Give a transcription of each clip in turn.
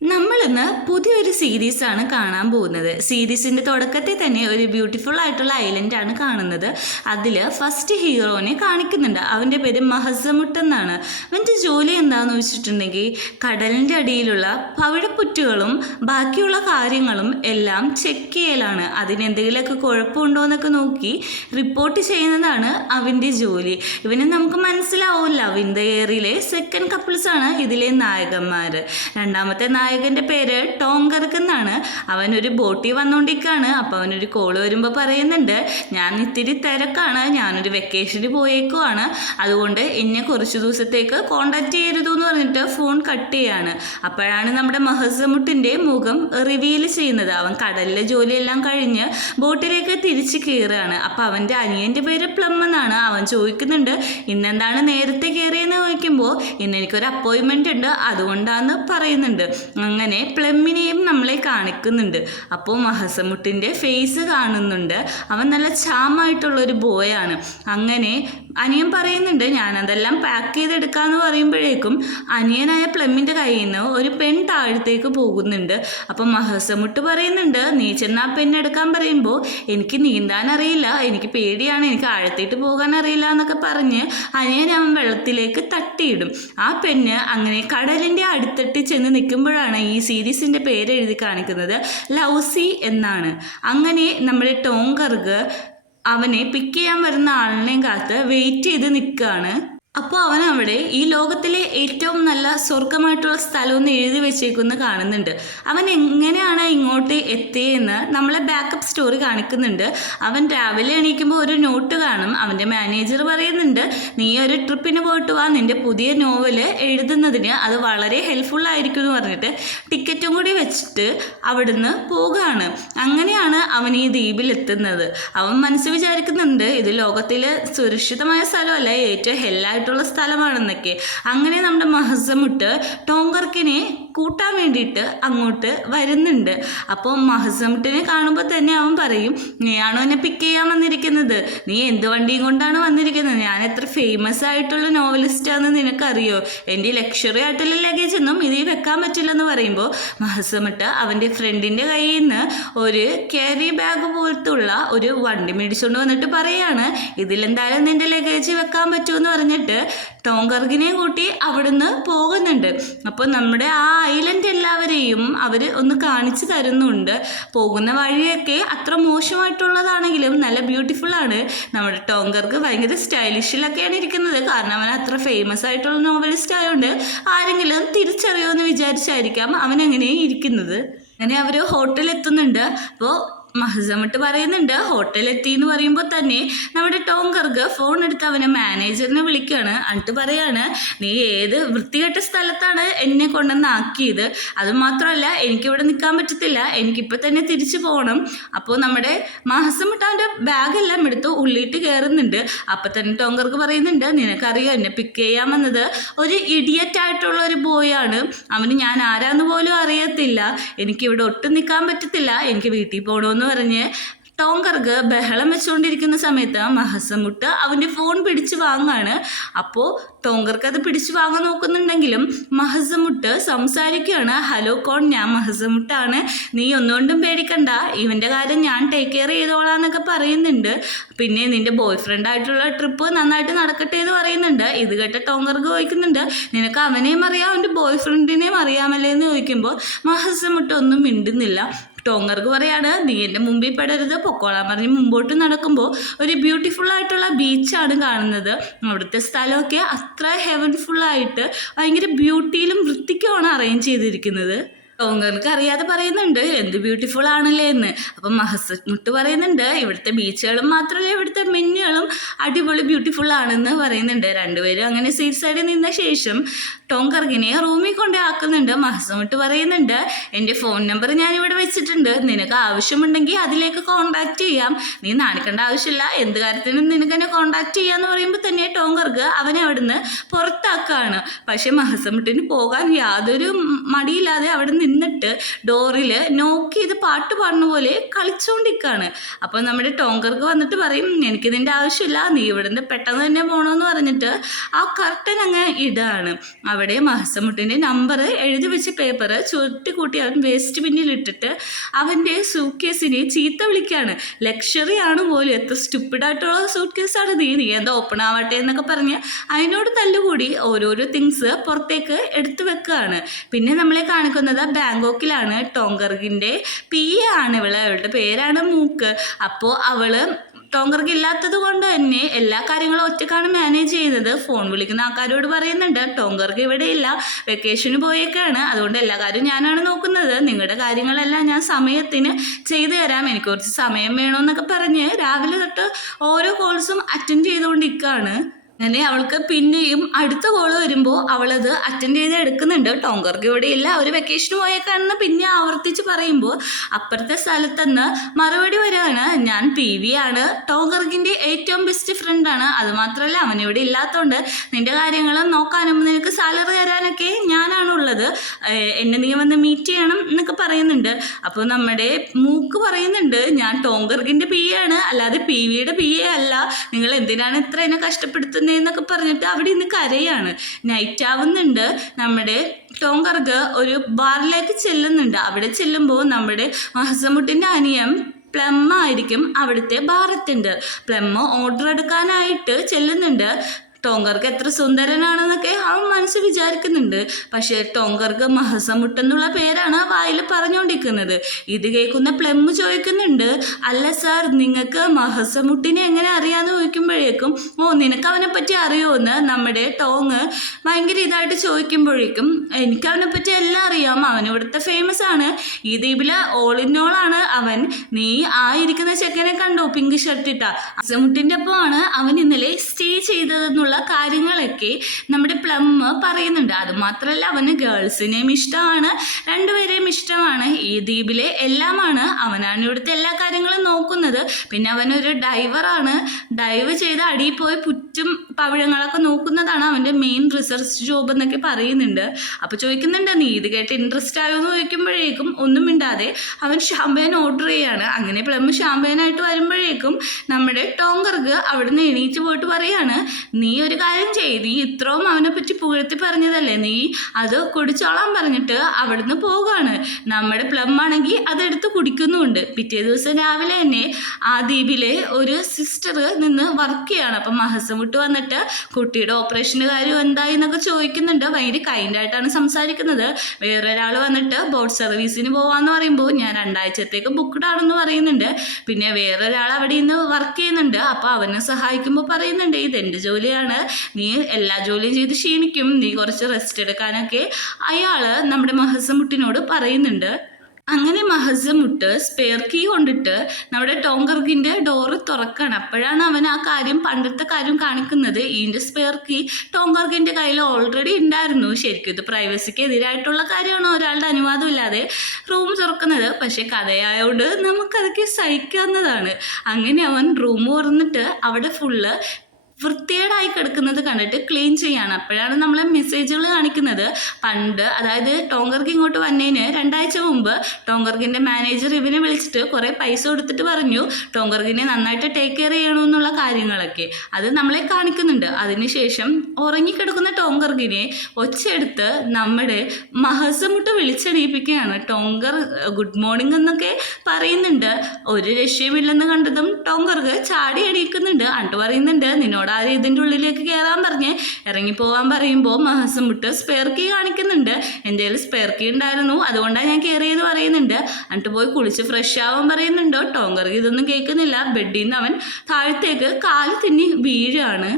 നമ്മളിന്ന് പുതിയൊരു സീരീസാണ് കാണാൻ പോകുന്നത്. സീരീസിൻ്റെ തുടക്കത്തിൽ തന്നെ ഒരു ബ്യൂട്ടിഫുൾ ആയിട്ടുള്ള ഐലൻഡാണ് കാണുന്നത്. അതിൽ ഫസ്റ്റ് ഹീറോനെ കാണിക്കുന്നുണ്ട്. അവൻ്റെ പേര് മഹസമുട്ട് എന്നാണ്. അവൻ്റെ ജോലി എന്താണെന്ന് വെച്ചിട്ടുണ്ടെങ്കിൽ കടലിൻ്റെ അടിയിലുള്ള പവിഴപ്പുറ്റുകളും ബാക്കിയുള്ള കാര്യങ്ങളും എല്ലാം ചെക്ക് ചെയ്യലാണ്. അതിനെന്തെങ്കിലുമൊക്കെ കുഴപ്പമുണ്ടോ എന്നൊക്കെ നോക്കി റിപ്പോർട്ട് ചെയ്യുന്നതാണ് അവൻ്റെ ജോലി. ഇവനെ നമുക്ക് മനസ്സിലാവില്ല, വിന്ത എയറിലെ സെക്കൻഡ് കപ്പിൾസാണ് ഇതിലെ നായകന്മാർ. രണ്ടാമത്തെ നായകൻ്റെ പേര് ടോങ്കർക്ക് എന്നാണ്. അവനൊരു ബോട്ടിൽ വന്നുകൊണ്ടിരിക്കുകയാണ്. അപ്പോൾ അവനൊരു കോള് വരുമ്പോൾ പറയുന്നുണ്ട്, ഞാൻ ഇത്തിരി തിരക്കാണ്, ഞാനൊരു വെക്കേഷന് പോയേക്കുവാണ്, അതുകൊണ്ട് എന്നെ കുറച്ച് ദിവസത്തേക്ക് കോണ്ടാക്ട് ചെയ്യരുതു എന്ന് പറഞ്ഞിട്ട് ഫോൺ കട്ട് ചെയ്യാണ്. അപ്പോഴാണ് നമ്മുടെ മഹസമുട്ടിൻ്റെ മുഖം റിവീൽ ചെയ്യുന്നത്. അവൻ കടലിലെ ജോലിയെല്ലാം കഴിഞ്ഞ് ബോട്ടിലേക്ക് തിരിച്ച് കയറുകയാണ്. അപ്പോൾ അവൻ്റെ അനിയൻ്റെ പേര് പ്ലം എന്നാണ്. അവൻ ചോദിക്കുന്നുണ്ട്, ഇന്നെന്താണ് നേരത്തെ കയറിയെന്ന് ചോദിക്കുമ്പോൾ ഇന്ന് എനിക്കൊരു അപ്പോയിൻമെൻ്റ് ഉണ്ട്, അതുകൊണ്ടാന്ന് പറയുന്നുണ്ട്. അങ്ങനെ പ്ലമ്മിനെയും നമ്മളെ കാണിക്കുന്നുണ്ട്. അപ്പോൾ മഹസമുട്ടിൻ്റെ ഫേസ് കാണുന്നുണ്ട്. അവൻ നല്ല ചാമായിട്ടുള്ളൊരു ബോയാണ്. അങ്ങനെ അനിയൻ പറയുന്നുണ്ട്, ഞാനതെല്ലാം പാക്ക് ചെയ്തെടുക്കാമെന്ന് പറയുമ്പോഴേക്കും അനിയനായ പ്ലമ്മിൻ്റെ കയ്യിൽ നിന്ന് ഒരു പെൺ താഴത്തേക്ക് പോകുന്നുണ്ട്. അപ്പം മഹസമുട്ട് പറയുന്നുണ്ട്, നീ ചെന്ന് ആ പെണ്ണെടുക്കാൻ പറയുമ്പോൾ എനിക്ക് നീന്താൻ അറിയില്ല, എനിക്ക് പേടിയാണ്, എനിക്ക് ആഴത്തേട്ട് പോകാൻ അറിയില്ല എന്നൊക്കെ പറഞ്ഞ് അനിയൻ അവൻ വെള്ളത്തിലേക്ക് തട്ടിയിടും. ആ പെണ്ണ് അങ്ങനെ കടലിൻ്റെ അടുത്തിട്ട് ചെന്ന് നിൽക്കുമ്പോഴാണ് ഈ സീരീസിൻ്റെ പേര് എഴുതി കാണിക്കുന്നത്. ലൗസി എന്നാണ്. അങ്ങനെ നമ്മുടെ ടോങ്കർക്ക് അവനെ പിക്ക് ചെയ്യാൻ വരുന്ന ആളിനെയും കാത്ത് വെയിറ്റ് ചെയ്ത് നിൽക്കുകയാണ്. അപ്പോൾ അവൻ അവിടെ ഈ ലോകത്തിലെ ഏറ്റവും നല്ല സ്വർഗമായിട്ടുള്ള സ്ഥലമൊന്ന് എഴുതി വെച്ചേക്കുമെന്ന് കാണുന്നുണ്ട്. അവൻ എങ്ങനെയാണ് ഇങ്ങോട്ട് എത്തിയെന്ന് നമ്മളെ ബാക്കപ്പ് സ്റ്റോറി കാണിക്കുന്നുണ്ട്. അവൻ രാവിലെ എണീക്കുമ്പോൾ ഒരു നോട്ട് കാണും. അവൻ്റെ മാനേജർ പറയുന്നുണ്ട്, നീ ഒരു ട്രിപ്പിന് പോയിട്ട് വാ, നിൻ്റെ പുതിയ നോവല് എഴുതുന്നതിന് അത് വളരെ ഹെൽപ്ഫുൾ ആയിരിക്കും എന്ന് പറഞ്ഞിട്ട് ടിക്കറ്റും കൂടി വെച്ചിട്ട് അവിടുന്ന് പോകുകയാണ്. അങ്ങനെയാണ് അവൻ ഈ ദ്വീപിലെത്തുന്നത്. അവൻ മനസ്സ് വിചാരിക്കുന്നുണ്ട്, ഇത് ലോകത്തിൽ സുരക്ഷിതമായ സ്ഥലമല്ല, ഏറ്റവും ഹെല്ലായിട്ടുള്ള സ്ഥലമാണെന്നൊക്കെ. അങ്ങനെ നമ്മുടെ മഹസമുട്ട് ടോങ്കർക്കിനെ കൂട്ടാൻ വേണ്ടിയിട്ട് അങ്ങോട്ട് വരുന്നുണ്ട്. അപ്പോൾ മഹസമുട്ടിനെ കാണുമ്പോൾ തന്നെ അവൻ പറയും, നീയാണോ എന്നെ പിക്ക് ചെയ്യാൻ വന്നിരിക്കുന്നത്? നീ എന്ത് വണ്ടിയും കൊണ്ടാണ് വന്നിരിക്കുന്നത്? ഞാൻ എത്ര ഫേമസ് ആയിട്ടുള്ള നോവലിസ്റ്റാണെന്ന് നിനക്കറിയോ? എൻ്റെ ലക്ഷറി ആയിട്ടുള്ള ലഗേജ് ഒന്നും ഇതിൽ വെക്കാൻ പറ്റില്ലെന്ന് പറയുമ്പോൾ മഹസമുട്ട് അവൻ്റെ ഫ്രണ്ടിൻ്റെ കയ്യിൽ നിന്ന് ഒരു ക്യാരി ബാഗ് പോലത്തുള്ള ഒരു വണ്ടി മേടിച്ചുകൊണ്ട് വന്നിട്ട് പറയാണ്, ഇതിലെന്തായാലും നിൻ്റെ ലഗേജ് വെക്കാൻ പറ്റുമെന്ന് പറഞ്ഞിട്ട് ടോങ്കർക്കിനെ കൂട്ടി അവിടുന്ന് പോകുന്നുണ്ട്. അപ്പോൾ നമ്മുടെ ആ ഐലൻഡ് എല്ലാവരെയും അവർ ഒന്ന് കാണിച്ചു തരുന്നുണ്ട്. പോകുന്ന വഴിയൊക്കെ അത്ര മോശമായിട്ടുള്ളതാണെങ്കിലും നല്ല ബ്യൂട്ടിഫുൾ ആണ്. നമ്മുടെ ടോങ്കർക്ക് ഭയങ്കര സ്റ്റൈലിഷിലൊക്കെയാണ് ഇരിക്കുന്നത്. കാരണം അവൻ അത്ര ഫേമസ് ആയിട്ടുള്ള നോവലിസ്റ്റ് ആയതുകൊണ്ട് ആരെങ്കിലും തിരിച്ചറിയുമെന്ന് വിചാരിച്ചായിരിക്കാം അവൻ അങ്ങനെ ഇരിക്കുന്നത്. അങ്ങനെ അവർ ഹോട്ടലെത്തുന്നുണ്ട്. അപ്പോൾ മഹസമുട്ട് പറയുന്നുണ്ട്, ഹോട്ടലെത്തി എന്ന് പറയുമ്പോൾ തന്നെ നമ്മുടെ ടോങ്കർക്ക് ഫോൺ എടുത്ത് അവനെ മാനേജറിനെ വിളിക്കുകയാണ്. എന്നിട്ട് പറയാണ്, നീ ഏത് വൃത്തികെട്ട സ്ഥലത്താണ് എന്നെ കൊണ്ടുവന്നാക്കിയത്? അതുമാത്രമല്ല, എനിക്കിവിടെ നിൽക്കാൻ പറ്റത്തില്ല, എനിക്കിപ്പോൾ തന്നെ തിരിച്ചു പോകണം. അപ്പോൾ നമ്മുടെ മഹസമുട്ട് അവൻ്റെ ബാഗെല്ലാം എടുത്ത് ഉള്ളിയിട്ട് കയറുന്നുണ്ട്. അപ്പം തന്നെ ടോങ്കർക്ക് പറയുന്നുണ്ട്, നിനക്കറിയാം എന്നെ പിക്ക് ചെയ്യാൻ വന്നത് ഒരു ഇഡിയറ്റ് ആയിട്ടുള്ള ഒരു ബോയാണ്, അവന് ഞാൻ ആരാന്ന് പോലും അറിയത്തില്ല, എനിക്കിവിടെ ഒട്ടും നിൽക്കാൻ പറ്റത്തില്ല, എനിക്ക് വീട്ടിൽ പോകണമെന്ന് പറഞ്ഞ് ടോങ്കർക്ക് ബഹളം വെച്ചുകൊണ്ടിരിക്കുന്ന സമയത്ത് മഹസമുട്ട് അവൻ്റെ ഫോൺ പിടിച്ച് വാങ്ങാണ്. അപ്പോൾ ടോങ്കർക്ക് അത് പിടിച്ച് വാങ്ങാൻ നോക്കുന്നുണ്ടെങ്കിലും മഹസമുട്ട് സംസാരിക്കുകയാണ്, ഹലോ കോൺ, ഞാൻ മഹസമുട്ടാണ്, നീ ഒന്നുകൊണ്ടും പേടിക്കണ്ട, ഇവൻ്റെ കാര്യം ഞാൻ ടേക്ക് കെയർ ചെയ്തോളാം എന്നൊക്കെ പറയുന്നുണ്ട്. പിന്നെ നിൻ്റെ ബോയ് ഫ്രണ്ടായിട്ടുള്ള ട്രിപ്പ് നന്നായിട്ട് നടക്കട്ടെ എന്ന് പറയുന്നുണ്ട്. ഇത് കേട്ട ടോങ്കർക്ക് ചോദിക്കുന്നുണ്ട്, നിനക്ക് അവനെയും അറിയാം അവൻ്റെ ബോയ് ഫ്രണ്ടിനെയും അറിയാമല്ലേ എന്ന് ചോദിക്കുമ്പോൾ മഹസമുട്ട് ഒന്നും മിണ്ടുന്നില്ല. ടോങ്കർക്ക് പറയാണ്, നീ എൻ്റെ മുമ്പിൽ പെടരുത്, പൊക്കോളാൻ പറഞ്ഞ് മുമ്പോട്ട് നടക്കുമ്പോൾ ഒരു ബ്യൂട്ടിഫുൾ ആയിട്ടുള്ള ബീച്ചാണ് കാണുന്നത്. അവിടുത്തെ സ്ഥലമൊക്കെ അത്ര ഹെവൻഫുള്ളായിട്ട് ഭയങ്കര ബ്യൂട്ടിയിലും വൃത്തിക്കുമാണ് അറേഞ്ച് ചെയ്തിരിക്കുന്നത്. ടോങ്കർക്ക് അറിയാതെ പറയുന്നുണ്ട്, എന്ത് ബ്യൂട്ടിഫുൾ ആണല്ലേ എന്ന്. അപ്പം മഹസമുട്ട് പറയുന്നുണ്ട്, ഇവിടുത്തെ ബീച്ചുകളും മാത്രമല്ല ഇവിടുത്തെ മിന്നുകളും അടിപൊളി ബ്യൂട്ടിഫുൾ ആണെന്ന് പറയുന്നുണ്ട്. രണ്ടുപേരും അങ്ങനെ സീറ്റ് സൈഡിൽ നിന്ന ശേഷം ടോങ്കർക്കിനെ റൂമിൽ കൊണ്ടേ ആക്കുന്നുണ്ട്. മഹസമുട്ട് പറയുന്നുണ്ട്, എൻ്റെ ഫോൺ നമ്പർ ഞാനിവിടെ വെച്ചിട്ടുണ്ട്, നിനക്ക് ആവശ്യമുണ്ടെങ്കിൽ അതിലേക്ക് കോണ്ടാക്ട് ചെയ്യാം, നീ നാണിക്കേണ്ട ആവശ്യമില്ല, എന്ത് കാര്യത്തിനും നിനക്ക് എന്നെ കോണ്ടാക്ട് ചെയ്യാമെന്ന് പറയുമ്പോൾ തന്നെ ടോങ്കർക്ക് അവനെ അവിടുന്ന് പുറത്താക്കുകയാണ്. പക്ഷേ മഹസമുട്ടിന് പോകാൻ യാതൊരു മടിയില്ലാതെ അവിടെ നിന്നിട്ട് ഡോറിൽ നോക്ക് ചെയ്ത് പാട്ട് പാടുന്ന പോലെ കളിച്ചുകൊണ്ടിരിക്കുകയാണ്. അപ്പോൾ നമ്മുടെ ടോങ്കർക്ക് വന്നിട്ട് പറയും, എനിക്ക് നിൻ്റെ ആവശ്യമില്ല, നീ ഇവിടുന്ന് പെട്ടെന്ന് തന്നെ പോകണമെന്ന് പറഞ്ഞിട്ട് ആ കർട്ടൻ അങ്ങ് ഇടാണ്. അവിടെ മഹസമുട്ടിൻ്റെ നമ്പർ എഴുതി വെച്ച പേപ്പർ ചുരുട്ടിക്കൂട്ടി അവൻ വേസ്റ്റ് ബിന്നിലിട്ടിട്ട് അവൻ്റെ സൂട്ട് കേസിനെ ചീത്ത വിളിക്കുകയാണ്. ലക്ഷറി ആണ് പോലും, എത്ര സ്റ്റുപ്പിഡായിട്ടുള്ള സൂട്ട് കേസാണ് നീ എന്താ ഓപ്പൺ ആവട്ടെ എന്നൊക്കെ പറഞ്ഞ് അതിനോട് തല്ലുകൂടി ഓരോരോ തിങ്സ് പുറത്തേക്ക് എടുത്തു വെക്കുകയാണ്. പിന്നെ നമ്മളെ കാണിക്കുന്നത് ബാങ്കോക്കിലാണ്. ടോങ്കർഗിൻ്റെ PA ആണ് അവളുടെ പേരാണ് മൂക്ക്. അപ്പോൾ അവള് ടോങ്കർക്ക് ഇല്ലാത്തത് കൊണ്ട് തന്നെ എല്ലാ കാര്യങ്ങളും ഒറ്റക്കാണ് മാനേജ് ചെയ്യുന്നത്. ഫോൺ വിളിക്കുന്ന ആൾക്കാരോട് പറയുന്നുണ്ട്, ടോങ്കർക്ക് ഇവിടെ ഇല്ല, വെക്കേഷന് പോയേക്കാണ്, അതുകൊണ്ട് എല്ലാ കാര്യവും ഞാനാണ് നോക്കുന്നത്, നിങ്ങളുടെ കാര്യങ്ങളെല്ലാം ഞാൻ സമയത്തിന് ചെയ്തു തരാം, എനിക്ക് കുറച്ച് സമയം വേണമെന്നൊക്കെ പറഞ്ഞ് രാവിലെ തൊട്ട് ഓരോ കോൾസും അറ്റൻഡ് ചെയ്തുകൊണ്ടിരിക്കുകയാണ്. അങ്ങനെ അവൾക്ക് പിന്നെയും അടുത്ത കോള് വരുമ്പോൾ അവളത് അറ്റൻഡ് ചെയ്ത് എടുക്കുന്നുണ്ട്. ടോങ്കർക്ക് ഇവിടെ ഇല്ല, ഒരു വെക്കേഷന് പോയേക്കാണെന്ന് പിന്നെ ആവർത്തിച്ച് പറയുമ്പോൾ അപ്പുറത്തെ സ്ഥലത്തുനിന്ന് മറുപടി വരികയാണ്, ഞാൻ PV ആണ്, ടോങ്കർക്കിൻ്റെ ഏറ്റവും ബെസ്റ്റ് ഫ്രണ്ടാണ്, അതുമാത്രമല്ല അവനിവിടെ ഇല്ലാത്തതുകൊണ്ട് നിൻ്റെ കാര്യങ്ങൾ നോക്കാനും നിനക്ക് സാലറി തരാനൊക്കെ ഞാനാണുള്ളത്, എന്നെ നീ വന്ന് മീറ്റ് ചെയ്യണം എന്നൊക്കെ പറയുന്നുണ്ട്. അപ്പോൾ നമ്മുടെ മൂക്ക് പറയുന്നുണ്ട്, ഞാൻ ടോങ്കർക്കിൻ്റെ PA ആണ്, അല്ലാതെ PVയുടെ PA അല്ല, നിങ്ങൾ എന്തിനാണ് ഇത്ര എന്നെ കഷ്ടപ്പെടുത്തുന്നത് എന്നൊക്കെ പറഞ്ഞിട്ട് അവിടെ ഇന്ന് കരയാണ്. നൈറ്റ് ആവുന്നുണ്ട്. നമ്മുടെ ടോങ്കർക്ക് ഒരു ബാറിലേക്ക് ചെല്ലുന്നുണ്ട്. അവിടെ ചെല്ലുമ്പോൾ നമ്മുടെ മഹസമുട്ടിൻ്റെ അനിയൻ പ്ലമ്മ ആയിരിക്കും അവിടുത്തെ ബാർ അറ്റൻഡർ. പ്ലമ്മ ഓർഡർ എടുക്കാനായിട്ട് ചെല്ലുന്നുണ്ട്. ടോങ്കർക്ക് എത്ര സുന്ദരനാണെന്നൊക്കെ അവൻ മനസ്സിൽ വിചാരിക്കുന്നുണ്ട്. പക്ഷേ ടോങ്കർക്ക് മഹസമുട്ടെന്നുള്ള പേരാണ് വായിൽ പറഞ്ഞുകൊണ്ടിരിക്കുന്നത്. ഇത് കേൾക്കുന്ന പ്ലമ്മ് ചോദിക്കുന്നുണ്ട്, അല്ല സാർ, നിങ്ങൾക്ക് മഹസമുട്ടിനെ എങ്ങനെ അറിയാമെന്ന് ചോദിക്കുമ്പോഴേക്കും, നിനക്ക് അവനെ പറ്റി അറിയുമെന്ന് നമ്മുടെ ടോങ് ഭയങ്കര ഇതായിട്ട് ചോദിക്കുമ്പോഴേക്കും, എനിക്ക് അവനെ പറ്റി എല്ലാം അറിയാം, അവൻ ഇവിടുത്തെ ഫേമസ് ആണ്, ഈ ദ്വീപിലെ ഓൾ ഇൻ ഓൾ ആണ് അവൻ, നീ ആ ഇരിക്കുന്ന ചെക്കനെ കണ്ടോ പിങ്ക് ഷർട്ട് ഇട്ട, മഹസമുട്ടിൻ്റെ ഒപ്പമാണ് അവൻ ഇന്നലെ സ്റ്റേ ചെയ്തതെന്നുള്ള കാര്യങ്ങളൊക്കെ നമ്മുടെ പ്ലമ്മ് പറയുന്നുണ്ട്. അതുമാത്രമല്ല അവന് ഗേൾസിനെയും ഇഷ്ടമാണ്, രണ്ടുപേരെയും ഇഷ്ടമാണ്, ഈ ദ്വീപിലെ എല്ലാമാണ്, അവനാണ് ഇവിടുത്തെ എല്ലാ കാര്യങ്ങളും നോക്കുന്നത്. പിന്നെ അവനൊരു ഡൈവറാണ്, ഡൈവ് ചെയ്ത് അടിയിൽ പോയി പുറ്റും പവിഴങ്ങളൊക്കെ നോക്കുന്നതാണ് അവൻ്റെ മെയിൻ റിസർച്ച് ജോബ് എന്നൊക്കെ പറയുന്നുണ്ട്. അപ്പോൾ ചോദിക്കുന്നുണ്ട്, നീ ഇത് കേട്ട് ഇൻട്രസ്റ്റ് ആയോ എന്ന് ചോദിക്കുമ്പോഴേക്കും ഒന്നും മിണ്ടാതെ അവൻ ഷാമ്പയിൻ ഓർഡർ ചെയ്യാണ്. അങ്ങനെ പ്ലമ്മ് ഷാമ്പയിനായിട്ട് വരുമ്പോഴേക്കും നമ്മുടെ ടോങ്കർക്ക് അവിടുന്ന് എണീറ്റ് പോയിട്ട് പറയാണ്, നീ ഒരു കാര്യം ചെയ്ത്, നീ ഇത്രയും അവനെ പറ്റി പുകഴ്ത്തി പറഞ്ഞതല്ലേ, നീ അത് കുടിച്ചോളാൻ പറഞ്ഞിട്ട് അവിടുന്ന് പോകാണ്. നമ്മുടെ പ്ലം ആണെങ്കിൽ അതെടുത്ത് കുടിക്കുന്നുമുണ്ട്. പിറ്റേ ദിവസം രാവിലെ തന്നെ ആ ദ്വീപിലെ ഒരു സിസ്റ്റർ നിന്ന് വർക്ക് ചെയ്യാണ്. അപ്പം മഹസമുട്ട് വന്നിട്ട് കുട്ടിയുടെ ഓപ്പറേഷൻ്റെ കാര്യം എന്തായി എന്നൊക്കെ ചോദിക്കുന്നുണ്ട്. ഭയങ്കര കൈൻഡായിട്ടാണ് സംസാരിക്കുന്നത്. വേറൊരാൾ വന്നിട്ട് ബോട്ട് സർവീസിന് പോവാന്ന് പറയുമ്പോൾ ഞാൻ 2 ആഴ്ചത്തേക്ക് ബുക്ക്ഡ് ആണെന്ന് പറയുന്നുണ്ട്. പിന്നെ വേറൊരാൾ അവിടെ നിന്ന് വർക്ക് ചെയ്യുന്നുണ്ട്. അപ്പോൾ അവനെ സഹായിക്കുമ്പോൾ പറയുന്നുണ്ട്, ഇതെൻ്റെ ജോലിയാണ്, നീ എല്ലാ ജോലിയും ചെയ്ത് ക്ഷീണിക്കും, നീ കുറച്ച് റെസ്റ്റ് എടുക്കാനൊക്കെ അയാൾ നമ്മുടെ മഹസമുട്ടിനോട് പറയുന്നുണ്ട്. അങ്ങനെ മഹസമുട്ട് സ്പെയർ കീ കൊണ്ടിട്ട് നമ്മുടെ ടോങ്കർക്കിൻ്റെ ഡോറ് തുറക്കണം. അപ്പോഴാണ് അവൻ ആ കാര്യം, പണ്ടത്തെ കാര്യം കാണിക്കുന്നത്. ഇതിൻ്റെ സ്പെയർ കീ ടോങ്കർക്കിൻ്റെ കയ്യിൽ ഓൾറെഡി ഉണ്ടായിരുന്നു. ശരിക്കും ഇത് പ്രൈവസിക്ക് എതിരായിട്ടുള്ള കാര്യമാണ്, ഒരാളുടെ അനുവാദം ഇല്ലാതെ റൂം തുറക്കുന്നത്. പക്ഷേ കഥയായോണ്ട് നമുക്കതൊക്കെ സഹിക്കാവുന്നതാണ്. അങ്ങനെ അവൻ റൂം തുറന്നിട്ട് അവിടെ ഫുള്ള് വൃത്തികേടായി കിടക്കുന്നത് കണ്ടിട്ട് ക്ലീൻ ചെയ്യാണ്. അപ്പോഴാണ് നമ്മളെ മെസ്സേജുകൾ കാണിക്കുന്നത്. പണ്ട്, അതായത് ടോങ്കർക്ക് ഇങ്ങോട്ട് വന്നതിന് 2 ആഴ്ച മുമ്പ് ടോങ്കർക്കിൻ്റെ മാനേജർ ഇവനെ വിളിച്ചിട്ട് കുറേ പൈസ കൊടുത്തിട്ട് പറഞ്ഞു ടോങ്കർക്കിനെ നന്നായിട്ട് ടേക്ക് കെയർ ചെയ്യണമെന്നുള്ള കാര്യങ്ങളൊക്കെ. അത് നമ്മളെ കാണിക്കുന്നുണ്ട്. അതിനുശേഷം ഉറങ്ങിക്കിടക്കുന്ന ടോങ്കർക്കിനെ ഒച്ചയെടുത്ത് നമ്മുടെ മഹസമുട്ട് വിളിച്ചെണീപ്പിക്കുകയാണ്. ടോങ്കർ ഗുഡ് മോർണിംഗ് എന്നൊക്കെ പറയുന്നുണ്ട്. ഒരു രക്ഷയുമില്ലെന്ന് കണ്ടതും ടോങ്കർക്ക് ചാടി എണീക്കുന്നുണ്ട്. എന്നിട്ട് പറയുന്നുണ്ട്, നിന്നോട് ആരും ഇതിൻ്റെ ഉള്ളിലേക്ക് കയറാൻ പറഞ്ഞ് ഇറങ്ങിപ്പോവാൻ പറയുമ്പോൾ മഹസമുട്ട് സ്പെയർ കീ കാണിക്കുന്നുണ്ട്. എൻ്റെ കയ്യിൽ സ്പെയർ കീ ഉണ്ടായിരുന്നു, അതുകൊണ്ടാണ് ഞാൻ കയറിയെന്ന് പറയുന്നുണ്ട്. എന്നിട്ട് പോയി കുളിച്ച് ഫ്രഷ് ആവാൻ പറയുന്നുണ്ട്. ടോങ്കർക്ക് ഇതൊന്നും കേൾക്കുന്നില്ല. ബെഡിൽ നിന്ന് അവൻ താഴത്തേക്ക് കാല് തിന്നി വീഴാണ്.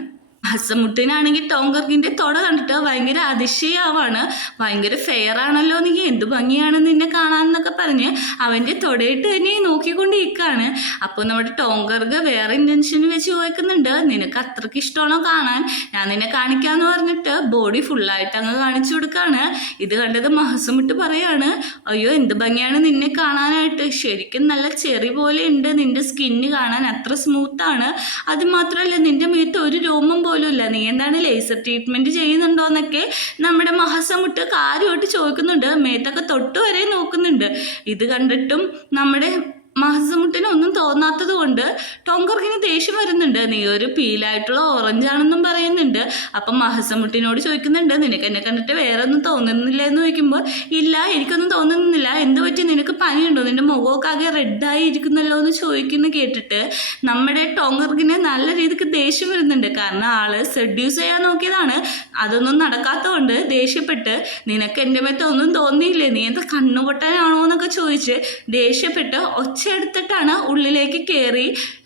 മഹസമുട്ടിനാണെങ്കിൽ ടോങ്കർക്കിൻ്റെ തൊട കണ്ടിട്ട് ഭയങ്കര അതിശയാവാണ്. ഭയങ്കര ഫെയർ ആണല്ലോ, നീ എന്ത് ഭംഗിയാണ് നിന്നെ കാണാമെന്നൊക്കെ പറഞ്ഞ് അവൻ്റെ തൊടയിട്ട് തന്നെ നോക്കിക്കൊണ്ടിരിക്കുകയാണ്. അപ്പോൾ നമ്മുടെ ടോങ്കർക്ക് വേറെ ഇൻറ്റൻഷൻ വെച്ച് ചോദിക്കുന്നുണ്ട്, നിനക്ക് അത്രയ്ക്ക് ഇഷ്ടമാണോ കാണാൻ, ഞാൻ നിന്നെ കാണിക്കാമെന്ന് പറഞ്ഞിട്ട് ബോഡി ഫുള്ളായിട്ട് അങ്ങ് കാണിച്ചു കൊടുക്കുകയാണ്. ഇത് കണ്ടത് മഹസമുട്ട് പറയാണ്, അയ്യോ എന്ത് ഭംഗിയാണ് നിന്നെ കാണാനായിട്ട്, ശരിക്കും നല്ല ചെറി പോലെ ഉണ്ട് നിൻ്റെ സ്കിന്ന് കാണാൻ, അത്ര സ്മൂത്താണ്, അത് മാത്രമല്ല നിൻ്റെ മേത്ത് ഒരു രോമം പോലും ഇല്ല, നീ എന്താണ് ലേസർ ട്രീറ്റ്മെൻറ്റ് ചെയ്യുന്നുണ്ടോ എന്നൊക്കെ നമ്മുടെ മഹസമുട്ട് കാര്യമായിട്ട് ചോദിക്കുന്നുണ്ട്. മേത്തൊക്കെ തൊട്ട് വരെ നോക്കുന്നുണ്ട്. ഇത് കണ്ടിട്ടും നമ്മുടെ മഹസമുട്ടിന് ഒന്നും തോന്നാത്തത് കൊണ്ട് ടോങ്കർഗിന് ദേഷ്യം വരുന്നുണ്ട്. നീ ഒരു പീലായിട്ടുള്ള ഓറഞ്ച് ആണെന്നും പറയുന്നുണ്ട്. അപ്പം മഹസമുട്ടിനോട് ചോദിക്കുന്നുണ്ട്, നിനക്ക് എന്നെ കണ്ടിട്ട് വേറെ ഒന്നും തോന്നുന്നില്ല എന്ന് ചോദിക്കുമ്പോൾ, ഇല്ല എനിക്കൊന്നും തോന്നുന്നില്ല, എന്ത് പറ്റി, നിനക്ക് പനിയുണ്ടോ, നിന്റെ മുഖമൊക്കെ ആകെ റെഡായി ഇരിക്കുന്നല്ലോ എന്ന് ചോദിക്കുന്നു കേട്ടിട്ട് നമ്മുടെ ടോങ്കർഗിന് നല്ല രീതിക്ക് ദേഷ്യം വരുന്നുണ്ട്. കാരണം ആള് സെഡ്യൂസ് ചെയ്യാൻ നോക്കിയതാണ്, അതൊന്നും നടക്കാത്തതുകൊണ്ട് ദേഷ്യപ്പെട്ട്, നിനക്ക് എൻ്റെ മേത്ത് ഒന്നും തോന്നിയില്ലേ, നീ എന്താ കണ്ണുപൊട്ടാനാണോ എന്നൊക്കെ ചോദിച്ച് ദേഷ്യപ്പെട്ട് എടുത്തിട്ടാണ് ഉള്ളിലേക്ക് കയറി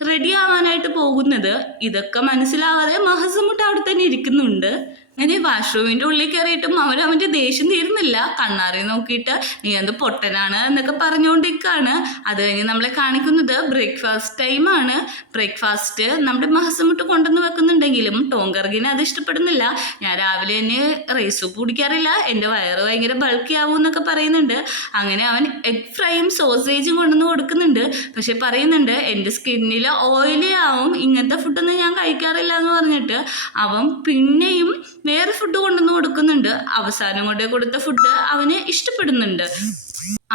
റെഡി ആവാനായിട്ട് പോകുന്നത്. ഇതൊക്കെ മനസ്സിലാവാതെ മഹസമുട്ട് അവിടെ തന്നെ ഇരിക്കുന്നുണ്ട്. അങ്ങനെ വാഷ്റൂമിൻ്റെ ഉള്ളിൽ കയറിയിട്ടും അവൻ്റെ ദേഷ്യം തീരുന്നില്ല. കണ്ണാറി നോക്കിയിട്ട് നീ എന്ത് പൊട്ടനാണ് എന്നൊക്കെ പറഞ്ഞുകൊണ്ടിരിക്കുകയാണ്. അത് കഴിഞ്ഞ് നമ്മളെ കാണിക്കുന്നത് ബ്രേക്ക്ഫാസ്റ്റ് ടൈമാണ്. ബ്രേക്ക്ഫാസ്റ്റ് നമ്മുടെ മഹസമുട്ട് കൊണ്ടുവന്ന് വെക്കുന്നുണ്ടെങ്കിലും ടോങ്കർഗിന് അത് ഇഷ്ടപ്പെടുന്നില്ല. ഞാൻ രാവിലെ തന്നെ റൈസ് സൂപ്പ് കുടിക്കാറില്ല, എൻ്റെ വയറ് ഭയങ്കര ബൾക്കി ആവും എന്നൊക്കെ പറയുന്നുണ്ട്. അങ്ങനെ അവൻ എഗ് ഫ്രൈയും സോസേജും കൊണ്ടുവന്ന് കൊടുക്കുന്നുണ്ട്. പക്ഷെ പറയുന്നുണ്ട് എൻ്റെ സ്കിന്നിൽ ഓയിലി ആവും, ഇങ്ങനത്തെ ഫുഡൊന്നും ഞാൻ കഴിക്കാറില്ല എന്ന് പറഞ്ഞിട്ട് അവൻ പിന്നെയും വേറെ ഫുഡ് കൊണ്ടുവന്ന് കൊടുക്കുന്നുണ്ട്. അവസാനം കൊണ്ട് കൊടുത്ത ഫുഡ് അവന് ഇഷ്ടപ്പെടുന്നുണ്ട്.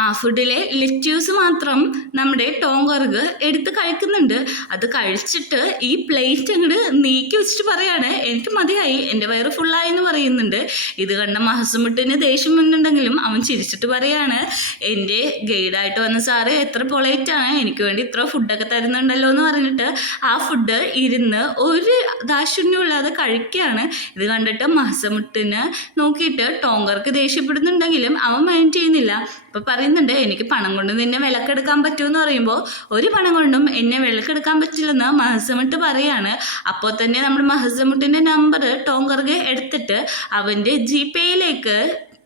ആ ഫുഡിലെ ലെറ്റ്യൂസ് മാത്രം നമ്മുടെ ടോങ്കർഗ് എടുത്ത് കഴിക്കുന്നുണ്ട്. അത് കഴിച്ചിട്ട് ഈ പ്ലേറ്റ് അങ്ങോട്ട് നീക്കി വെച്ചിട്ട് പറയാണ്, എനിക്ക് മതിയായി, എൻ്റെ വയറ് ഫുള്ളായി എന്ന് പറയുന്നുണ്ട്. ഇത് കണ്ട മഹസമുട്ടിന് ദേഷ്യം വന്നിട്ടുണ്ടെങ്കിലും അവൻ ചിരിച്ചിട്ട് പറയാണ്, എൻ്റെ ഗൈഡായിട്ട് വന്ന സാറ് എത്ര പൊളൈറ്റാണ്, എനിക്ക് വേണ്ടി ഇത്ര ഫുഡൊക്കെ തരുന്നുണ്ടല്ലോ എന്ന് പറഞ്ഞിട്ട് ആ ഫുഡ് ഇരുന്ന് ഒരു ദാക്ഷിണ്യമില്ലാതെ കഴിക്കുകയാണ്. ഇത് കണ്ടിട്ട് മഹസമുട്ടിന് നോക്കിയിട്ട് ടോങ്കർക്ക് ദേഷ്യപ്പെടുന്നുണ്ടെങ്കിലും അവൻ മൈൻഡ് ചെയ്യുന്നില്ല. അപ്പോൾ പറയുന്നുണ്ട്, എനിക്ക് പണം കൊണ്ട് നിന്നെ വിലക്കെടുക്കാൻ പറ്റുമെന്ന് പറയുമ്പോൾ ഒരു പണം കൊണ്ടും എന്നെ വിലക്കെടുക്കാൻ പറ്റില്ലെന്ന് മഹസമുട്ട് പറയാണ്. അപ്പോൾ തന്നെ നമ്മുടെ മഹസമുട്ടിൻ്റെ നമ്പർ ടോങ്കർഗ് എടുത്തിട്ട് അവൻ്റെ ജിപേയിലേക്ക്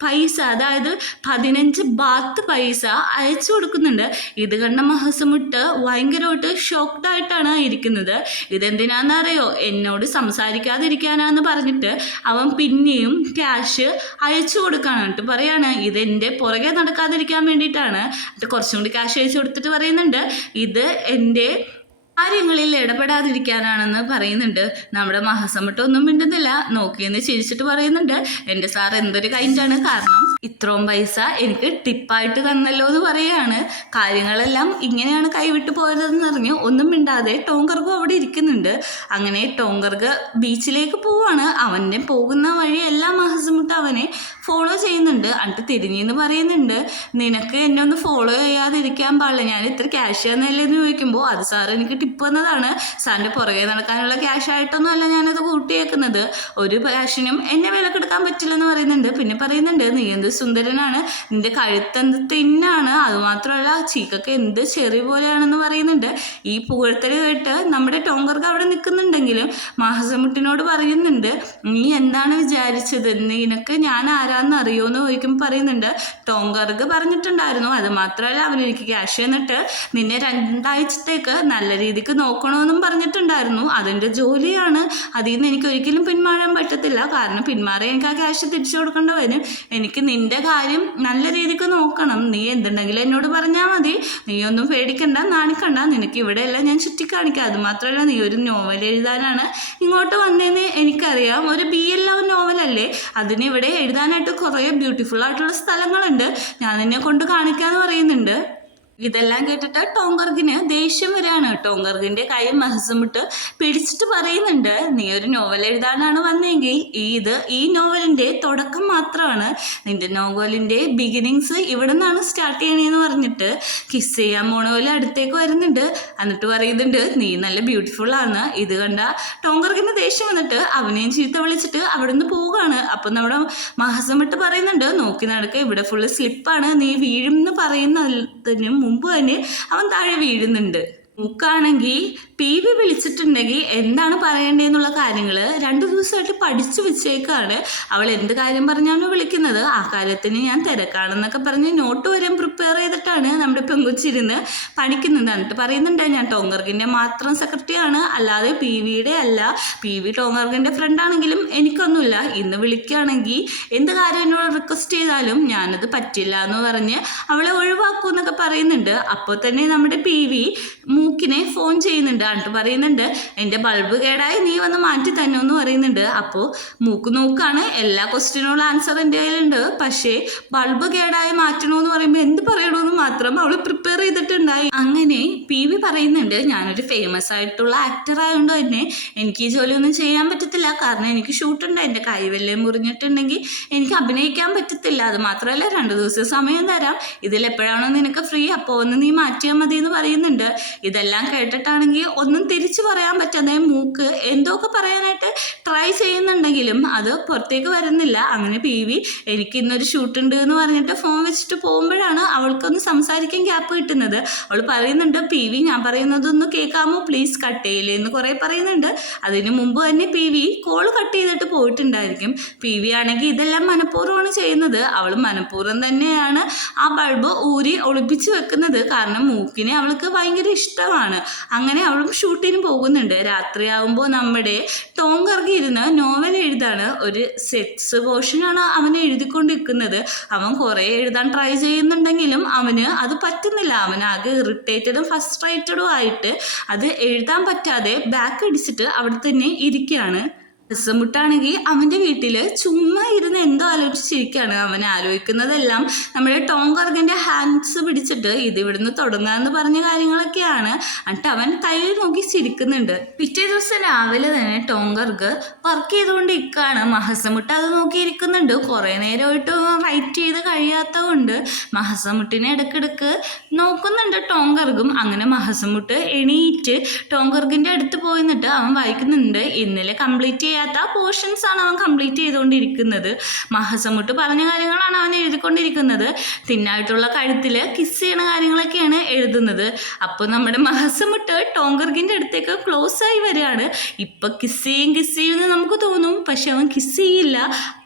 പൈസ, അതായത് 15 ബാത്ത് പൈസ അയച്ചു കൊടുക്കുന്നുണ്ട്. ഇത് കണ്ട മഹസമുട്ട് ഭയങ്കരമായിട്ട് ഷോക്ക്ഡ് ആയിട്ടാണ് ഇരിക്കുന്നത്. ഇതെന്തിനാണെന്നറിയോ, എന്നോട് സംസാരിക്കാതിരിക്കാനാന്ന് പറഞ്ഞിട്ട് അവൻ പിന്നെയും ക്യാഷ് അയച്ചു കൊടുക്കാണ്. എന്നിട്ട് പറയാണ്, ഇതെൻ്റെ പുറകെ നടക്കാതിരിക്കാൻ വേണ്ടിയിട്ടാണ്. എന്നിട്ട് കുറച്ചും കൂടി ക്യാഷ് അയച്ചു കൊടുത്തിട്ട് പറയുന്നുണ്ട്, ഇത് എൻ്റെ കാര്യങ്ങളിൽ ഇടപെടാതിരിക്കാനാണെന്ന് പറയുന്നുണ്ട്. നമ്മുടെ മഹസമുട്ട് ഒന്നും മിണ്ടുന്നില്ല, നോക്കിയെന്ന് ചിരിച്ചിട്ട് പറയുന്നുണ്ട്, എൻ്റെ സാർ എന്തൊരു കൈൻഡാണ്, കാരണം ഇത്രയും പൈസ എനിക്ക് ടിപ്പായിട്ട് തന്നല്ലോ എന്ന് പറയാണ്. കാര്യങ്ങളെല്ലാം ഇങ്ങനെയാണ് കൈവിട്ട് പോയതെന്ന് അറിഞ്ഞ് ഒന്നും മിണ്ടാതെ ടോങ്കർഗും അവിടെ ഇരിക്കുന്നുണ്ട്. അങ്ങനെ ടോങ്കർഗ് ബീച്ചിലേക്ക് പോവാണ്. അവൻ്റെ പോകുന്ന വഴിയെല്ലാം മഹസമുട്ട് അവനെ ഫോളോ ചെയ്യുന്നുണ്ട്. എന്നിട്ട് തിരിഞ്ഞെന്ന് പറയുന്നുണ്ട്, നിനക്ക് എന്നെ ഒന്ന് ഫോളോ ചെയ്യാതിരിക്കാൻ പാടില്ല, ഞാൻ ഇത്ര ക്യാഷ് തന്നല്ലേ എന്ന് ചോദിക്കുമ്പോൾ, അത് സാർ എനിക്ക് ടിപ്പ് വന്നതാണ്, സാറിൻ്റെ പുറകെ നടക്കാനുള്ള ക്യാഷ് ആയിട്ടൊന്നും അല്ല ഞാനത് കൂട്ടിയേക്കുന്നത്, ഒരു ക്യാഷിനും എന്നെ വിലക്കെടുക്കാൻ പറ്റില്ലെന്ന് പറയുന്നുണ്ട്. പിന്നെ പറയുന്നുണ്ട്, നീ എന്ത് സുന്ദരനാണ്, നിന്റെ കഴുത്തെന്ത് തിന്നാണ്, അതുമാത്രമല്ല ചീക്കൊക്കെ എന്ത് ചെറിയ പോലെയാണെന്ന് പറയുന്നുണ്ട്. ഈ പുകഴ്ത്തൽ കേട്ട് നമ്മുടെ ടോങ്കർഗ് അവിടെ നിൽക്കുന്നുണ്ടെങ്കിലും മഹസമുട്ടിനോട് പറയുന്നുണ്ട്, നീ എന്താണ് വിചാരിച്ചത്, നിനക്ക് ഞാൻ ആരാന്ന് അറിയുമെന്ന് ചോദിക്കുമ്പോൾ പറയുന്നുണ്ട്, ടോങ്കർഗ് പറഞ്ഞിട്ടുണ്ടായിരുന്നു, അത് മാത്രമല്ല അവൻ എനിക്ക് ക്യാഷ് തന്നിട്ട് നിന്നെ 2 ആഴ്ചത്തേക്ക് നല്ല രീതിക്ക് നോക്കണമെന്നും പറഞ്ഞിട്ടുണ്ടായിരുന്നു, അതിൻ്റെ ജോലിയാണ്, അതിൽ നിന്ന് എനിക്ക് ഒരിക്കലും പിന്മാറാൻ പറ്റത്തില്ല, കാരണം പിന്മാറി എനിക്ക് ആ ക്യാഷ് തിരിച്ചു കൊടുക്കേണ്ട വരും, എനിക്ക് നിൻ്റെ കാര്യം നല്ല രീതിക്ക് നോക്കണം, നീ എന്തുണ്ടെങ്കിലും എന്നോട് പറഞ്ഞാൽ മതി, നീ ഒന്നും പേടിക്കണ്ട, നാണിക്കണ്ട, നിനക്ക് ഇവിടെയല്ല ഞാൻ ചുറ്റിക്കാണിക്കാം, അതുമാത്രമല്ല നീ ഒരു നോവൽ എഴുതാനാണ് ഇങ്ങോട്ട് വന്നതെന്ന് എനിക്കറിയാം, ഒരു BL ലവ് നോവലല്ലേ, അതിന് ഇവിടെ എഴുതാനായിട്ട് കുറേ ബ്യൂട്ടിഫുൾ ആയിട്ടുള്ള സ്ഥലങ്ങളുണ്ട്, ഞാൻ നിന്നെ കൊണ്ട് കാണിക്കാമെന്ന് പറയുന്നുണ്ട്. ഇതെല്ലാം കേട്ടിട്ട് ടോങ്കർഗിന് ദേഷ്യം വരാണ്. ടോങ്കർഗിൻ്റെ കൈ മഹസമുട്ട് പിടിച്ചിട്ട് പറയുന്നുണ്ട്, നീ ഒരു നോവൽ എഴുതാനാണ് വന്നെങ്കിൽ ഈ നോവലിൻ്റെ തുടക്കം മാത്രമാണ്, നിന്റെ നോവലിൻ്റെ ബിഗിനിങ്സ് ഇവിടെ നിന്നാണ് സ്റ്റാർട്ട് ചെയ്യണേന്ന് പറഞ്ഞിട്ട് കിസ് ചെയ്യാൻ പോണ പോലെ അടുത്തേക്ക് വരുന്നുണ്ട്. എന്നിട്ട് പറയുന്നുണ്ട്, നീ നല്ല ബ്യൂട്ടിഫുൾ ആണ്. ഇത് കണ്ട ടോങ്കർഗിന് ദേഷ്യം വന്നിട്ട് അവനെയും ചീത്ത വിളിച്ചിട്ട് അവിടെ നിന്ന് പോവുകയാണ്. അപ്പം നമ്മുടെ മഹസമുട്ട് പറയുന്നുണ്ട്, നോക്കി നടക്കുക, ഇവിടെ ഫുള്ള് സ്ലിപ്പാണ്, നീ വീഴും എന്ന് പറയുന്നതിനും മുമ്പ് തന്നെ അവൻ താഴെ വീഴുന്നുണ്ട്. മൂക്കാണെങ്കിൽ PV വിളിച്ചിട്ടുണ്ടെങ്കിൽ എന്താണ് പറയേണ്ടതെന്നുള്ള കാര്യങ്ങൾ 2 ദിവസമായിട്ട് പഠിച്ചു വെച്ചേക്കാണ്. അവൾ എന്ത് കാര്യം പറഞ്ഞാണ് വിളിക്കുന്നത്, ആ കാര്യത്തിന് ഞാൻ തിരക്കാണെന്നൊക്കെ പറഞ്ഞ് നോട്ട് വരെ പ്രിപ്പയർ ചെയ്തിട്ടാണ് നമ്മുടെ പെങ്കൊച്ചിരുന്ന് പഠിക്കുന്നത്. എന്നിട്ട് പറയുന്നുണ്ട്, ഞാൻ ടോങ്കർഗിൻ്റെ മാത്രം സെക്രട്ടറിയാണ്, അല്ലാതെ PVയുടെ അല്ല, PV ടോങ്കർഗിൻ്റെ ഫ്രണ്ടാണെങ്കിലും എനിക്കൊന്നുമില്ല, ഇന്ന് വിളിക്കുകയാണെങ്കിൽ എന്ത് കാര്യം എന്നോട് റിക്വസ്റ്റ് ചെയ്താലും ഞാനത് പറ്റില്ല എന്ന് പറഞ്ഞ് അവളെ ഒഴിവാക്കൂ എന്നൊക്കെ പറയുന്നുണ്ട്. അപ്പോൾ തന്നെ നമ്മുടെ PV മൂക്കിനെ ഫോൺ ചെയ്യുന്നുണ്ട്. എന്നിട്ട് പറയുന്നുണ്ട് എൻ്റെ ബൾബ് കേടായി നീ വന്ന് മാറ്റി തന്നോ എന്ന് പറയുന്നുണ്ട്. അപ്പോൾ മൂക്ക് നോക്കാണ്, എല്ലാ ക്വസ്റ്റ്യനുള്ള ആൻസർ എൻ്റെ കയ്യിലുണ്ട്, പക്ഷേ ബൾബ് കേടായി മാറ്റണമെന്ന് പറയുമ്പോൾ എന്ത് പറയണമെന്ന് മാത്രം അവൾ പ്രിപ്പയർ ചെയ്തിട്ടുണ്ടായി. അങ്ങനെ PV പറയുന്നുണ്ട്, ഞാനൊരു ഫേമസ് ആയിട്ടുള്ള ആക്ടർ ആയതുകൊണ്ട് തന്നെ എനിക്ക് ഈ ജോലിയൊന്നും ചെയ്യാൻ പറ്റത്തില്ല, കാരണം എനിക്ക് ഷൂട്ടുണ്ട്, എൻ്റെ കൈവെല്ലാം മുറിഞ്ഞിട്ടുണ്ടെങ്കിൽ എനിക്ക് അഭിനയിക്കാൻ പറ്റത്തില്ല. അത് മാത്രമല്ല 2 ദിവസം സമയം തരാം, ഇതിലെപ്പോഴാണോ നിനക്ക് ഫ്രീ അപ്പോൾ ഒന്ന് നീ മാറ്റിയാൽ മതി എന്ന് പറയുന്നുണ്ട്. ഇതെല്ലാം കേട്ടിട്ടാണെങ്കിൽ ഒന്നും തിരിച്ചു പറയാൻ പറ്റാതെ മൂക്ക് എന്തൊക്കെ പറയാനായിട്ട് ട്രൈ ചെയ്യുന്നുണ്ടെങ്കിലും അത് പുറത്തേക്ക് വരുന്നില്ല. അങ്ങനെ PV എനിക്ക് ഇന്നൊരു ഷൂട്ടുണ്ട് എന്ന് പറഞ്ഞിട്ട് ഫോൺ വെച്ചിട്ട് പോകുമ്പോഴാണ് അവൾക്കൊന്ന് സംസാരിക്കാൻ ഗ്യാപ്പ് കിട്ടുന്നത്. അവൾ പറയുന്നുണ്ട്, PV ഞാൻ പറയുന്നതൊന്ന് കേൾക്കാമോ പ്ലീസ്, കട്ട് ചെയ്യില്ലേ എന്ന് കുറേ പറയുന്നുണ്ട്. അതിന് മുമ്പ് തന്നെ PV കോൾ കട്ട് ചെയ്തിട്ട് പോയിട്ടുണ്ടായിരിക്കും. PV ആണെങ്കിൽ ഇതെല്ലാം മനഃപൂർവ്വമാണ് ചെയ്യുന്നത്. അവൾ മനഃപൂർവ്വം തന്നെയാണ് ആ ബൾബ് ഊരി ഒളിപ്പിച്ച് വെക്കുന്നത്, കാരണം മൂക്കിനെ അവൾക്ക് ഭയങ്കര ഇഷ്ടമാണ്. അങ്ങനെ അവളും ഷൂട്ടിന് പോകുന്നുണ്ട്. രാത്രിയാവുമ്പോൾ നമ്മുടെ ടോം കർഗി ഇരുന്ന് നോവൽ എഴുതാണ്. ഒരു സെറ്റ്സ് പോർഷനാണ് അവൻ എഴുതിക്കൊണ്ടിരിക്കുന്നത്. അവൻ കുറേ എഴുതാൻ ട്രൈ ചെയ്യുന്നുണ്ടെങ്കിലും അവന് അത് പറ്റുന്നില്ല. അവനാകെ ഇറിറ്റേറ്റഡും ഫ്രസ്ട്രേറ്റഡും ആയിട്ട് അത് എഴുതാൻ പറ്റാതെ ബാക്ക് അടിച്ചിട്ട് അവിടെ തന്നെ ഇരിക്കുകയാണ്. രസമുട്ടാണെങ്കിൽ അവൻ്റെ വീട്ടിൽ ചുമ്മാ ഇരുന്ന് എന്തോ ആലോചിച്ചിരിക്കുകയാണ്. അവൻ ആലോചിക്കുന്നതെല്ലാം നമ്മുടെ ടോം കർഗിൻ്റെ ഹാൻഡ്സ് പിടിച്ചിട്ട് ഇത് ഇവിടുന്ന് തുടങ്ങാമെന്ന് പറഞ്ഞ കാര്യങ്ങളൊക്കെയാണ്. എന്നിട്ട് അവൻ കയ്യിൽ നോക്കി ചിരിക്കുന്നുണ്ട്. പിറ്റേ ദിവസം രാവിലെ തന്നെ ടോം കർഗ് വർക്ക് ചെയ്തുകൊണ്ടിരിക്കുകയാണ്. മഹസമുട്ട് അത് നോക്കിയിരിക്കുന്നുണ്ട്. കുറേ നേരമായിട്ട് റൈറ്റ് ചെയ്ത് കഴിയാത്ത കൊണ്ട് മഹസമുട്ടിനെ ഇടയ്ക്കിടയ്ക്ക് നോക്കുന്നുണ്ട് ടോം കർഗും. അങ്ങനെ മഹസമുട്ട് എണീറ്റ് ടോം കർഗിൻ്റെ അടുത്ത് പോയിന്നിട്ട് അവൻ വായിക്കുന്നുണ്ട്. ഇന്നലെ കംപ്ലീറ്റ് ചെയ്യാത്ത പോർഷൻസ് ആണ് അവൻ കംപ്ലീറ്റ് ചെയ്തുകൊണ്ടിരിക്കുന്നത്. മഹസമുട്ട് പറഞ്ഞ കാര്യങ്ങളാണ് അവൻ എഴുതിക്കൊണ്ടിരിക്കുന്നത്. തിന്നായിട്ടുള്ള കഴുത്തിൽ കിസ് ചെയ്യണ കാര്യങ്ങളൊക്കെയാണ് എഴുതുന്നത്. അപ്പോൾ നമ്മുടെ മഹസമുട്ട് ടോം കർഗിൻ്റെ അടുത്തേക്ക് ക്ലോസ് ആയി വരികയാണ്. ഇപ്പം കിസ് ചെയ്യുമെന്ന് നമുക്ക് തോന്നും, പക്ഷെ അവൻ കിസ് ചെയ്യില്ല.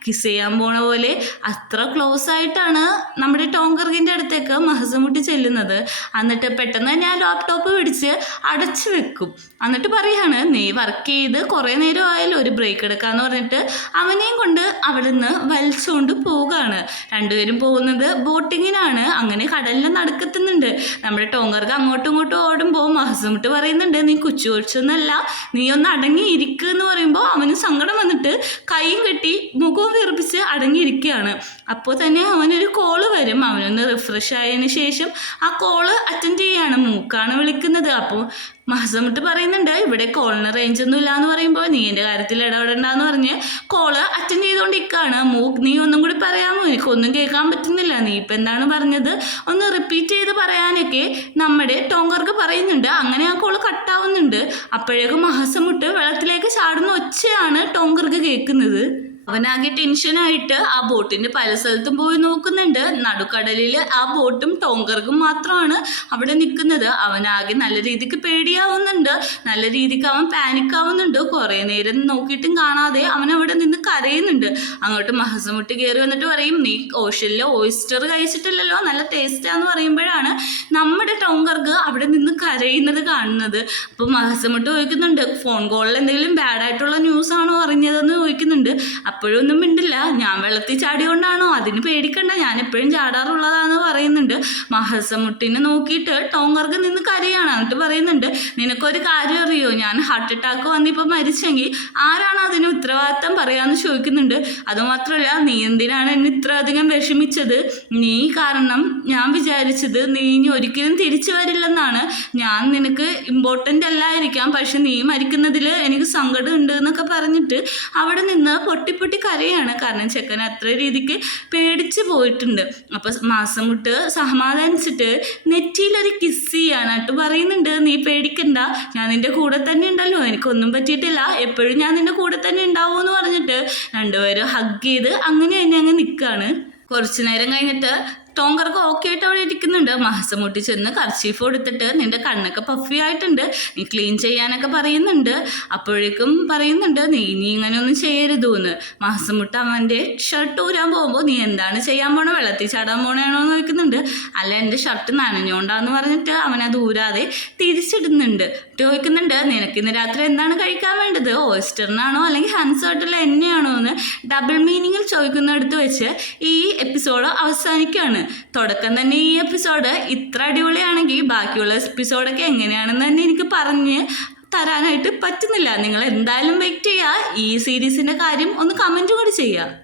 കിസ് ചെയ്യാൻ പോണ പോലെ അത്ര ക്ലോസ് ആയിട്ടാണ് നമ്മുടെ ടോം കർഗിൻ്റെ അടുത്തേക്ക് മഹസമുട്ടി ചെല്ലുന്നത്. എന്നിട്ട് പെട്ടെന്ന് ഞാൻ ലാപ്ടോപ്പ് പിടിച്ച് അടച്ചു വെക്കും. എന്നിട്ട് പറയാണ്, നീ വർക്ക് ചെയ്ത് കുറേ നേരം ആയാലും ഒരു ബ്രേക്ക് എടുക്കാമെന്ന് പറഞ്ഞിട്ട് അവനെയും കൊണ്ട് അവിടെ നിന്ന് വലിച്ചുകൊണ്ട് പോവുകയാണ്. രണ്ടുപേരും പോകുന്നത് ബോട്ടിങ്ങിനാണ്. അങ്ങനെ കടലിൽ നടക്കെത്തുന്നുണ്ട്. നമ്മുടെ ടോം കർഗ് അങ്ങോട്ടും ഇങ്ങോട്ടും ഓടുമ്പോൾ മഹസമുട്ട് പറയുന്നുണ്ട്, നീ കുച്ചു കൊച്ചൊന്നല്ല, നീ ഒന്ന് അടങ്ങി ഇരിക്കുക എന്ന് പറയുമ്പോൾ അവന് സങ്കടം വന്നിട്ട് കൈയും കെട്ടി മുഖവും വിറപ്പിച്ച് അടങ്ങിയിരിക്കുകയാണ്. അപ്പോൾ തന്നെ അവനൊരു കോള് വരും. അവനൊന്ന് റിഫ്രഷ് ആയതിനു ശേഷം ആ കോള് അറ്റൻഡ് ചെയ്യാണ്. മൂക്കാണ് വിളിക്കുന്നത്. അപ്പോൾ മഹസമുട്ട് പറയുന്നുണ്ട്, ഇവിടെ കോളിന് റേഞ്ച് ഒന്നും ഇല്ല എന്ന് പറയുമ്പോൾ നീ എൻ്റെ കാര്യത്തിൽ ഇടപെടണ്ടെന്ന് പറഞ്ഞ് കോള് അറ്റൻഡ് ചെയ്തുകൊണ്ടിരിക്കുകയാണ്. നീ ഒന്നും കൂടി പറയാമോ, എനിക്കൊന്നും കേൾക്കാൻ പറ്റുന്നില്ല, നീ ഇപ്പം എന്താണ് പറഞ്ഞത് ഒന്ന് റിപ്പീറ്റ് ചെയ്ത് പറയാനൊക്കെ നമ്മുടെ ടോം കർഗ് പറയുന്നുണ്ട്. അങ്ങനെ ആ കോള് കട്ടാവുന്നുണ്ട്. അപ്പോഴേക്കും മഹസമുട്ട് വെള്ളത്തിലേക്ക് ചാടുന്ന ഒച്ചയാണ് ടോം കർഗ് കേൾക്കുന്നത്. അവനാകെ ടെൻഷനായിട്ട് ആ ബോട്ടിൻ്റെ പല സ്ഥലത്തും പോയി നോക്കുന്നുണ്ട്. നടുക്കടലിൽ ആ ബോട്ടും ടോം കർഗും മാത്രമാണ് അവിടെ നിൽക്കുന്നത്. അവനാകെ നല്ല രീതിക്ക് പേടിയാവുന്നുണ്ട്. നല്ല രീതിക്ക് അവൻ പാനിക് ആവുന്നുണ്ട്. കുറേ നേരം നോക്കിയിട്ടും കാണാതെ അവൻ അവിടെ നിന്ന് കരയുന്നുണ്ട്. അങ്ങോട്ട് മഹസമുട്ടി കയറി വന്നിട്ട് പറയും, നീ ഓഷനിലെ ഓയിസ്റ്റർ കഴിച്ചിട്ടില്ലല്ലോ, നല്ല ടേസ്റ്റാന്ന് പറയുമ്പോഴാണ് നമ്മുടെ ടോം കർഗ് അവിടെ നിന്ന് കരയുന്നത് കാണുന്നത്. അപ്പോൾ മഹസമുട്ട് ചോദിക്കുന്നുണ്ട്, ഫോൺ കോളിൽ എന്തെങ്കിലും ബാഡായിട്ടുള്ള ന്യൂസ് ആണോ അറിഞ്ഞതെന്ന് ചോദിക്കുന്നുണ്ട്. അപ്പോഴൊന്നും മിണ്ടില്ല. ഞാൻ വെള്ളത്തിൽ ചാടിയോണ്ടാണോ, അതിന് പേടിക്കണ്ട, ഞാൻ എപ്പോഴും ചാടാറുള്ളതാന്ന് പറയുന്നുണ്ട്. മഹസമുട്ടിനെ നോക്കിയിട്ട് ടോം കർഗ് നിന്ന് കരയാണ്. എന്നിട്ട് പറയുന്നുണ്ട്, നിനക്കൊരു കാര്യം അറിയോ, ഞാൻ ഹാർട്ട് അറ്റാക്ക് വന്നിപ്പോൾ മരിച്ചെങ്കിൽ ആരാണ് അതിന് ഉത്തരവാദിത്തം പറയാമെന്ന് ചോദിക്കുന്നുണ്ട്. അതുമാത്രമല്ല, നീ എന്തിനാണ് എന്നെ ഇത്ര അധികം വിഷമിച്ചത്, നീ കാരണം ഞാൻ വിചാരിച്ചത് നീ ഇനി ഒരിക്കലും തിരിച്ചു വരില്ലെന്നാണ്. ഞാൻ നിനക്ക് ഇമ്പോർട്ടൻ്റ് അല്ലായിരിക്കാം, പക്ഷെ നീ മരിക്കുന്നതിൽ എനിക്ക് സങ്കടം ഉണ്ട് എന്നൊക്കെ പറഞ്ഞിട്ട് അവിടെ നിന്ന് പൊട്ടി കരയാണ്. കാരണം ചെക്കൻ അത്ര രീതിക്ക് പേടിച്ച് പോയിട്ടുണ്ട്. അപ്പോൾ മഹസമുട്ട് സമാധാനിച്ചിട്ട് നെറ്റിയിലൊരു കിസ് ചെയ്യാണ്. എന്നിട്ട് പറയുന്നുണ്ട്, നീ പേടിക്കണ്ട, ഞാൻ നിൻ്റെ കൂടെ തന്നെ ഉണ്ടല്ലോ, എനിക്കൊന്നും പറ്റിയിട്ടില്ല, എപ്പോഴും ഞാൻ നിൻ്റെ കൂടെ തന്നെ ഉണ്ടാവുമെന്ന് പറഞ്ഞിട്ട് രണ്ടുപേരും ഹഗ് ചെയ്ത് അങ്ങനെ തന്നെ അങ്ങ് നിൽക്കുകയാണ്. കുറച്ച് നേരം കഴിഞ്ഞിട്ട് ടോം കർഗ് ഓക്കെ ആയിട്ട് അവിടെ ഇരിക്കുന്നുണ്ട്. മഹസമുട്ടി ചെന്ന് കർച്ചീഫ് കൊടുത്തിട്ട്, നിന്റെ കണ്ണൊക്കെ പഫി ആയിട്ടുണ്ട്, നീ ക്ലീൻ ചെയ്യാനൊക്കെ പറയുന്നുണ്ട്. അപ്പോഴേക്കും പറയുന്നുണ്ട്, നീ ഇങ്ങനെയൊന്നും ചെയ്യരുതെന്ന്. മഹസമുട്ട് അവൻ്റെ ഷർട്ട് ഊരാൻ പോകുമ്പോൾ, നീ എന്താണ് ചെയ്യാൻ പോണേ, വെള്ളത്തിൽ ചാടാൻ പോണേണോ എന്ന് ചോദിക്കുന്നുണ്ട്. അല്ല, എൻ്റെ ഷർട്ട് നനഞ്ഞോണ്ടാന്ന് പറഞ്ഞിട്ട് അവനത് ഊരാതെ തിരിച്ചിടുന്നുണ്ട്. ചോദിക്കുന്നുണ്ട്, നിനക്കിന്ന് രാത്രി എന്താണ് കഴിക്കാൻ വേണ്ടത്, ഓയിസ്റ്ററിനാണോ അല്ലെങ്കിൽ ഹൻസേർട്ടിൽ എന്നെയാണോ എന്ന് ഡബിൾ മീനിങ്ങിൽ ചോദിക്കുന്നിടത്ത് വെച്ച് ഈ എപ്പിസോഡ് അവസാനിക്കുകയാണ്. തുടക്കം തന്നെ ഈ എപ്പിസോഡ് ഇത്ര അടിപൊളിയാണെങ്കിൽ ബാക്കിയുള്ള എപ്പിസോഡൊക്കെ എങ്ങനെയാണെന്ന് തന്നെ എനിക്ക് പറഞ്ഞ് തരാനായിട്ട് പറ്റുന്നില്ല. നിങ്ങൾ എന്തായാലും വെയിറ്റ് ചെയ്യുക. ഈ സീരീസിൻ്റെ കാര്യം ഒന്ന് കമൻറ്റ് കൂടി ചെയ്യുക.